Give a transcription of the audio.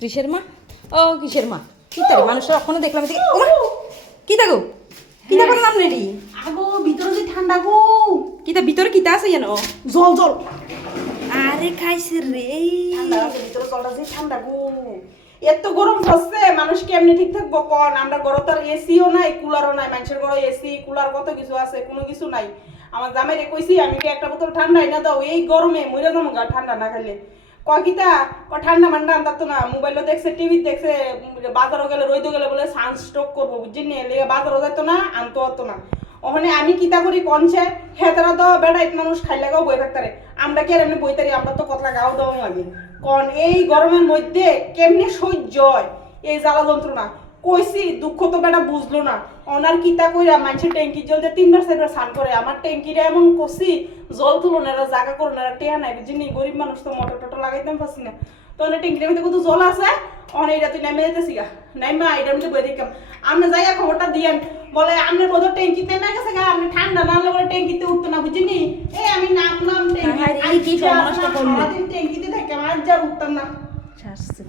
কিসের মা? ও কিসের মা? কি তারে মানুষের অখনো দেখলাম এদিকে। ও কি তাগো? কি তা নাম নেডি? আগো ভিতরে যে ঠান্ডা গো। কিতা ভিতরে কিতা আছে জানো? জল জল। আরে খাইছে রে। ঠান্ডা আছে ভিতরে, জলটা যে ঠান্ডা গো। এত গরম হচ্ছে, মানুষ কেমনে ঠিক থাকবো কোন? আমরা ঘরে তো এসিও নাই, কুলারও নাই। মানুষের ঘরে এসি কুলার কত কিছু আছে, কোনো কিছু নাই। আমার জামাইরে কইছি আমি কি একটা বোতল ঠান্ডা এনে দাও, এই গরমে মইরা যাবো গা ঠান্ডা না খাইলে। কয় কিতা ঠান্ডা মান্ডা আনতাম তো না, মোবাইলও দেখছে, টিভি দেখছে, বাজারও গেলে রইতে গেলে বলে সানস্ট্রোক করবো, বুঝছেন? লেগে বাজারও যেত না, আনতো হতো না। ওখানে আমি কিতা করি কনছে, হেতারা তো বেড়াইত মানুষ খাইলাগাও বই থাকতারে। আমরা কি আর এমনি বইতারি? আমরা তো কথা গাও দাও লাগে কন। এই গরমের মধ্যে কেমনে সহ্য হয় এই জ্বালা যন্ত্রণা? কইছি দুঃখ তো বেটা বুঝলো না। ওনার কিতা কইরা মানুষের ট্যাঙ্কির জল দিয়ে 3বার 4বার স্নান করে। আমার ট্যাঙ্কিরে এমন করছি, জল তুলো না, জায়গা করো না, টেয়া নাই, বুঝিনি? গরিব মানুষ তো, মোটর টোটর লাগাইতাম পারছি না। তো ওনার ট্যাঙ্কির মধ্যে কত জল আছে, অন এইটা তুই নেমে যেতেছি গা, নাইমা এটার মধ্যে বই দেখলাম। আপনি জায়গা খবরটা দিয়েন, বলে আপনার বোধ ট্যাঙ্কিতে নেমে গেছে গা, আপনি ঠান্ডা না হলে বলে ট্যাঙ্কিতে উঠতো না, বুঝিনি? এই আমি নামলাম ট্যাঙ্কি, সারাদিন ট্যাঙ্কিতে থাকি, আমার যা উঠতাম না।